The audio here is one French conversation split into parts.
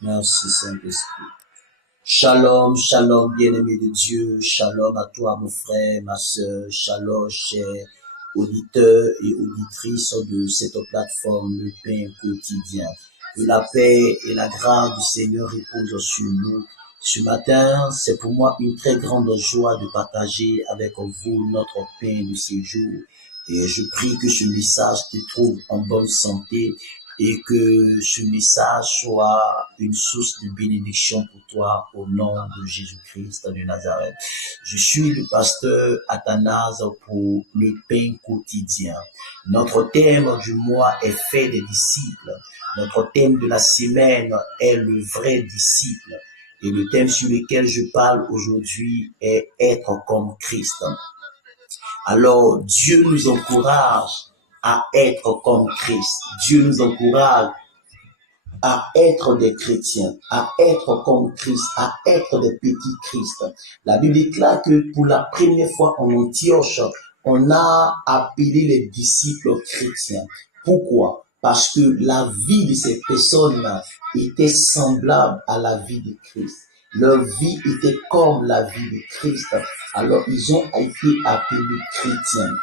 Merci Saint-Esprit. Shalom, shalom, bien-aimé de Dieu. Shalom à toi, mon frère, ma soeur. Shalom, chers auditeurs et auditrices de cette plateforme, le pain quotidien. Que la paix et la grâce du Seigneur reposent sur nous. Ce matin, c'est pour moi une très grande joie de partager avec vous notre pain de séjour. Et je prie que ce message te trouve en bonne santé et que ce message soit une source de bénédiction pour toi au nom de Jésus-Christ de Nazareth. Je suis le pasteur Athanase pour le pain quotidien. Notre thème du mois est fait des disciples. Notre thème de la semaine est le vrai disciple. Et le thème sur lequel je parle aujourd'hui est être comme Christ. Alors, Dieu nous encourage à être comme Christ. Dieu nous encourage à être des chrétiens, à être comme Christ, à être des petits Christ. La Bible déclare que pour la première fois en Antioche, on a appelé les disciples chrétiens. Pourquoi? Parce que la vie de ces personnes était semblable à la vie de Christ. Leur vie était comme la vie de Christ. Alors, ils ont été appelés chrétiens.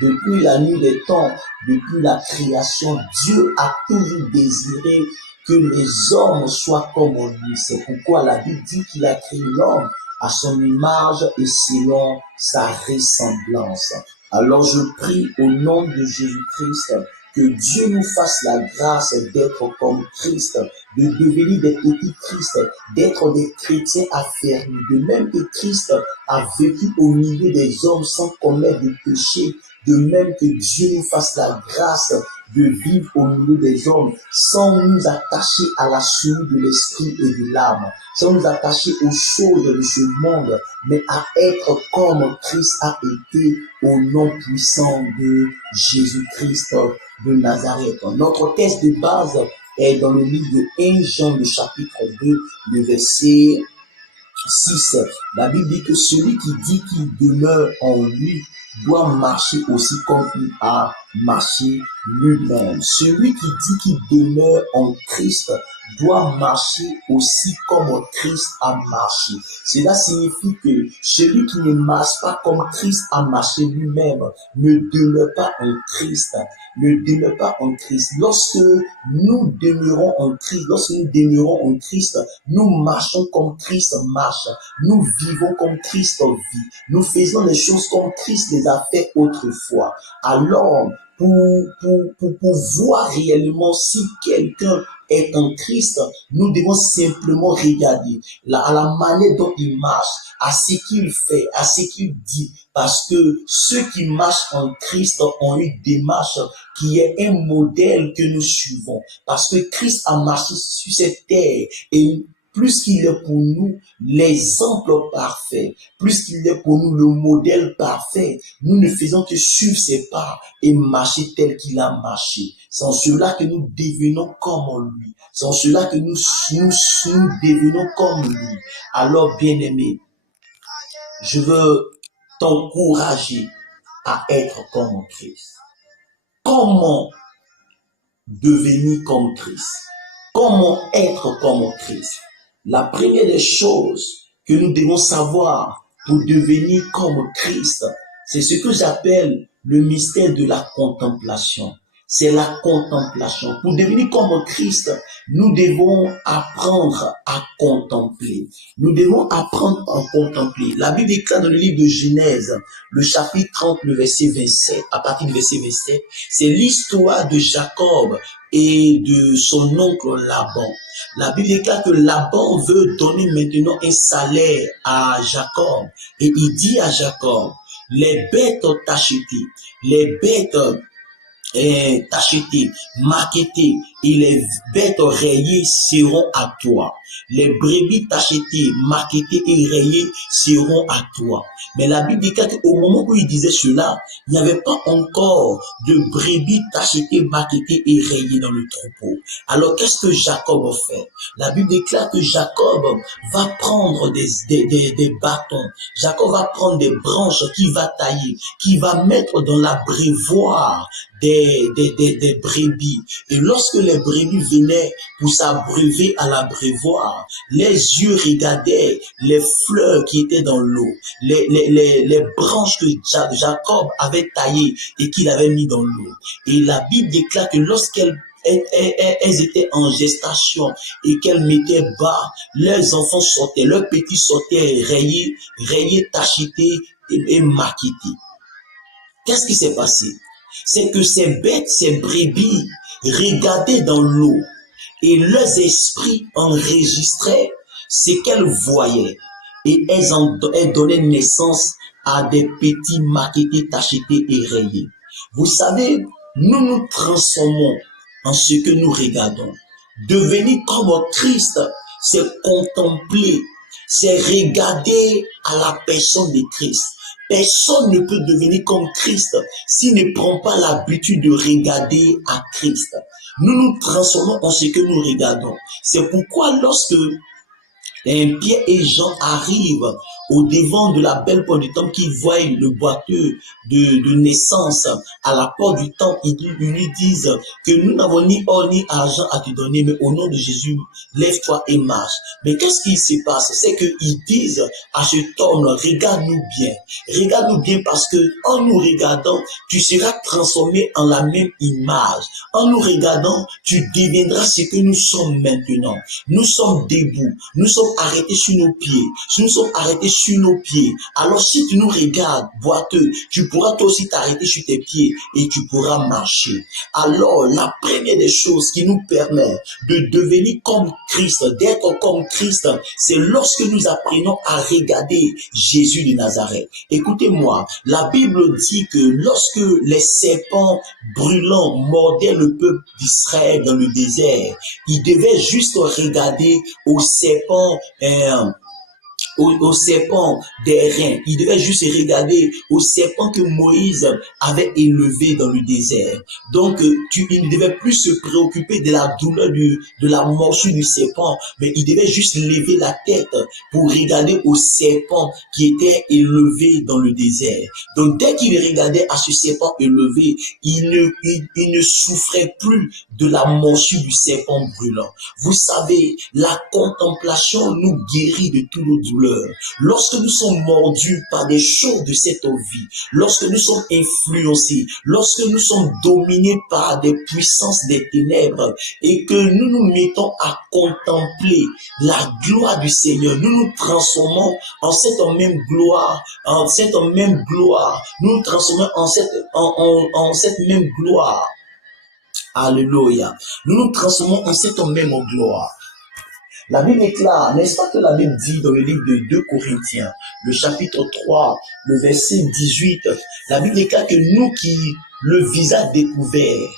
Depuis la nuit des temps, depuis la création, Dieu a toujours désiré que les hommes soient comme lui. C'est pourquoi la Bible dit qu'il a créé l'homme à son image et selon sa ressemblance. Alors je prie au nom de Jésus-Christ que Dieu nous fasse la grâce d'être comme Christ, de devenir des petits Christ, d'être des chrétiens affermis. De même que Christ a vécu au milieu des hommes sans commettre de péché, de même que Dieu nous fasse la grâce de vivre au milieu des hommes sans nous attacher à la souillure de l'esprit et de l'âme, sans nous attacher aux choses de ce monde, mais à être comme Christ a été au nom puissant de Jésus-Christ de Nazareth. Notre texte de base est dans le livre de 1 Jean, le chapitre 2, le verset 6. La Bible dit que celui qui dit qu'il demeure en lui doit marcher aussi comme il a marché lui-même. Celui qui dit qu'il demeure en Christ doit marcher aussi comme Christ a marché. Cela signifie que celui qui ne marche pas comme Christ a marché lui-même ne demeure pas en Christ. Ne demeure pas en Christ. Lorsque nous demeurons en Christ, nous marchons comme Christ marche. Nous vivons comme Christ vit. Nous faisons les choses comme Christ les a fait autrefois. Alors, pour voir réellement si quelqu'un est en Christ, nous devons simplement regarder à la manière dont il marche, à ce qu'il fait, à ce qu'il dit, parce que ceux qui marchent en Christ ont une démarche qui est un modèle que nous suivons, parce que Christ a marché sur cette terre et plus qu'il est pour nous l'exemple parfait, plus qu'il est pour nous le modèle parfait, nous ne faisons que suivre ses pas et marcher tel qu'il a marché. C'est en cela que nous devenons comme lui. C'est en cela que nous devenons comme lui. Alors, bien-aimé, je veux t'encourager à être comme Christ. Comment devenir comme Christ? Comment être comme Christ? La première des choses que nous devons savoir pour devenir comme Christ, c'est ce que j'appelle le mystère de la contemplation. C'est la contemplation. Pour devenir comme Christ, nous devons apprendre à contempler. Nous devons apprendre à contempler. La Bible déclare dans le livre de Genèse, le chapitre 30, le verset 27, à partir du verset 27, c'est l'histoire de Jacob et de son oncle Laban. La Bible déclare que Laban veut donner maintenant un salaire à Jacob. Et il dit à Jacob, les bêtes t'achetées, les bêtes t'acheter, marketer et les bêtes rayées seront à toi. Les brebis t'achetées, marketées et rayées seront à toi. Mais la Bible dit qu'au moment où il disait cela, il n'y avait pas encore de brebis t'achetées, marketées et rayées dans le troupeau. Alors qu'est-ce que Jacob fait? La Bible déclare que Jacob va prendre des bâtons. Jacob va prendre des branches qu'il va tailler, qu'il va mettre dans l'abreuvoir des brebis. Et lorsque les brebis venaient pour s'abreuver à l'abreuvoir, les yeux regardaient les fleurs qui étaient dans l'eau, les branches que Jacob avait taillées et qu'il avait mis dans l'eau. Et la Bible déclare que lorsqu'elles étaient en gestation et qu'elles mettaient bas, leurs enfants sortaient, leurs petits sortaient rayés, tachetés et maquettés. Qu'est-ce qui s'est passé? C'est que ces bêtes, ces brebis, regardaient dans l'eau et leurs esprits enregistraient ce qu'elles voyaient et elles donnaient naissance à des petits maquettés, tachetés et rayés. Vous savez, nous nous transformons en ce que nous regardons. Devenir comme Christ, c'est contempler, c'est regarder à la personne de Christ. Personne ne peut devenir comme Christ s'il ne prend pas l'habitude de regarder à Christ. Nous nous transformons en ce que nous regardons. C'est pourquoi lorsque Pierre et Jean arrivent au devant de la belle porte du temple, qui voient le boiteux de naissance à la porte du temple, ils lui disent que nous n'avons ni or ni argent à te donner, mais au nom de Jésus, lève-toi et marche. Mais qu'est-ce qui se passe? C'est qu'ils disent à cet homme, regarde-nous bien parce que en nous regardant, tu seras transformé en la même image. En nous regardant, tu deviendras ce que nous sommes maintenant. Nous sommes debout, nous sommes arrêtés sur nos pieds. Si nous sommes arrêtés sur nos pieds, alors si tu nous regardes boiteux, tu pourras toi aussi t'arrêter sur tes pieds et tu pourras marcher. Alors, la première des choses qui nous permet de devenir comme Christ, d'être comme Christ, c'est lorsque nous apprenons à regarder Jésus de Nazareth. Écoutez-moi, la Bible dit que lorsque les serpents brûlants mordaient le peuple d'Israël dans le désert, ils devaient juste regarder aux serpents des reins. Il devait juste regarder au serpent que Moïse avait élevé dans le désert. Donc, il ne devait plus se préoccuper de la douleur de la morsure du serpent, mais il devait juste lever la tête pour regarder au serpent qui était élevé dans le désert. Donc, dès qu'il regardait à ce serpent élevé, il ne souffrait plus de la morsure du serpent brûlant. Vous savez, la contemplation nous guérit de tous nos douleurs. Lorsque nous sommes mordus par des choses de cette vie, lorsque nous sommes influencés, lorsque nous sommes dominés par des puissances des ténèbres et que nous nous mettons à contempler la gloire du Seigneur, nous nous transformons en cette même gloire, nous nous transformons en cette même gloire. Alléluia. Nous nous transformons en cette même gloire. La Bible est claire, n'est-ce pas que la Bible dit dans le livre de 2 Corinthiens, le chapitre 3, le verset 18, la Bible déclare que nous qui, le visage découvert,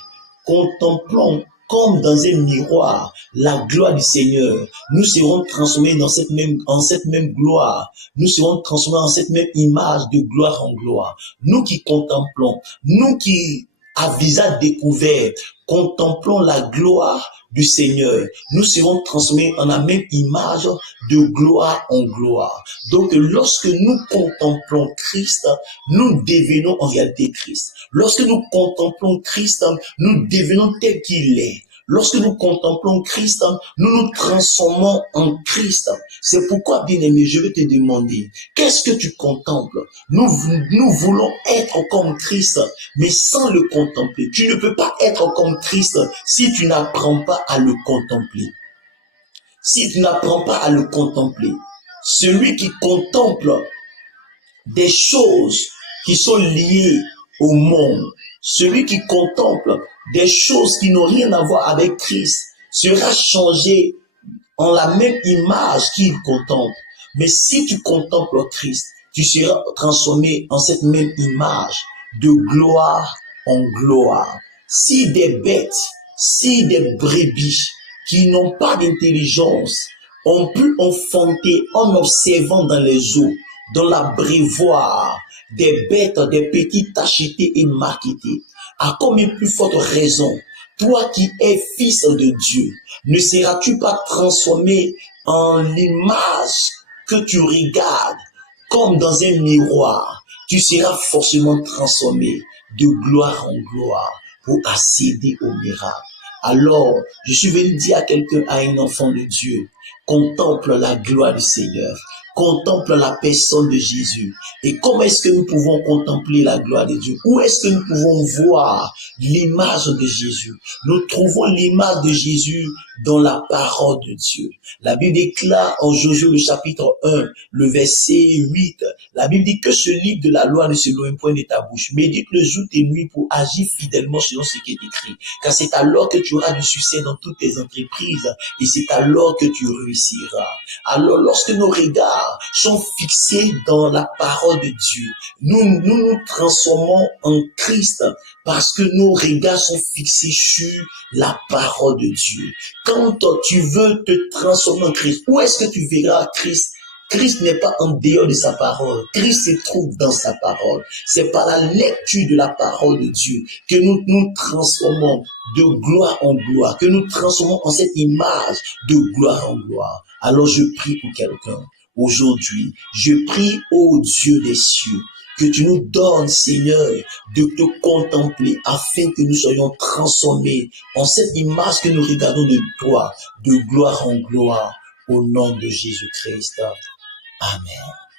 contemplons comme dans un miroir la gloire du Seigneur, nous serons transformés en cette même gloire, nous serons transformés en cette même image de gloire en gloire. Nous qui contemplons, nous qui, à visage découvert, contemplons la gloire du Seigneur, nous serons transformés en la même image de gloire en gloire. Donc, lorsque nous contemplons Christ, nous devenons en réalité Christ. Lorsque nous contemplons Christ, nous devenons tel qu'il est. Lorsque nous contemplons Christ, nous nous transformons en Christ. C'est pourquoi, bien-aimé, je vais te demander, qu'est-ce que tu contemples? Nous voulons être comme Christ, mais sans le contempler. Tu ne peux pas être comme Christ si tu n'apprends pas à le contempler. Si tu n'apprends pas à le contempler, celui qui contemple des choses qui sont liées au monde, celui qui contemple des choses qui n'ont rien à voir avec Christ, sera changé en la même image qu'il contemple. Mais si tu contemples Christ, tu seras transformé en cette même image de gloire en gloire. Si des bêtes, si des brebis qui n'ont pas d'intelligence ont pu enfanter en observant dans les eaux, dans l'abreuvoir, des bêtes, des petits tachetés et maquettés, à combien plus forte raison, toi qui es fils de Dieu, ne seras-tu pas transformé en l'image que tu regardes comme dans un miroir? Tu seras forcément transformé de gloire en gloire pour accéder au miracle. Alors, je suis venu dire à quelqu'un, à un enfant de Dieu, contemple la gloire du Seigneur, contemple la personne de Jésus. Et comment est-ce que nous pouvons contempler la gloire de Dieu? Où est-ce que nous pouvons voir l'image de Jésus? Nous trouvons l'image de Jésus dans la parole de Dieu. La Bible déclare en Josué le chapitre 1, le verset 8, la Bible dit que ce livre de la loi ne se loin point de ta bouche. Médite le jour et nuit pour agir fidèlement selon ce qui est écrit. Car c'est alors que tu auras du succès dans toutes tes entreprises et c'est alors que tu réussiras. Alors lorsque nos regards sont fixés dans la parole de Dieu, nous transformons en Christ parce que nos regards sont fixés sur la parole de Dieu. Quand tu veux te transformer en Christ, où est-ce que tu verras Christ? Christ n'est pas en dehors de sa parole. Christ se trouve dans sa parole. C'est par la lecture de la parole de Dieu que nous nous transformons de gloire en gloire, que nous transformons en cette image de gloire en gloire. Alors je prie pour quelqu'un. Aujourd'hui, je prie au Dieu des cieux que tu nous donnes, Seigneur, de te contempler afin que nous soyons transformés en cette image que nous regardons de toi, de gloire en gloire, au nom de Jésus-Christ. Amen.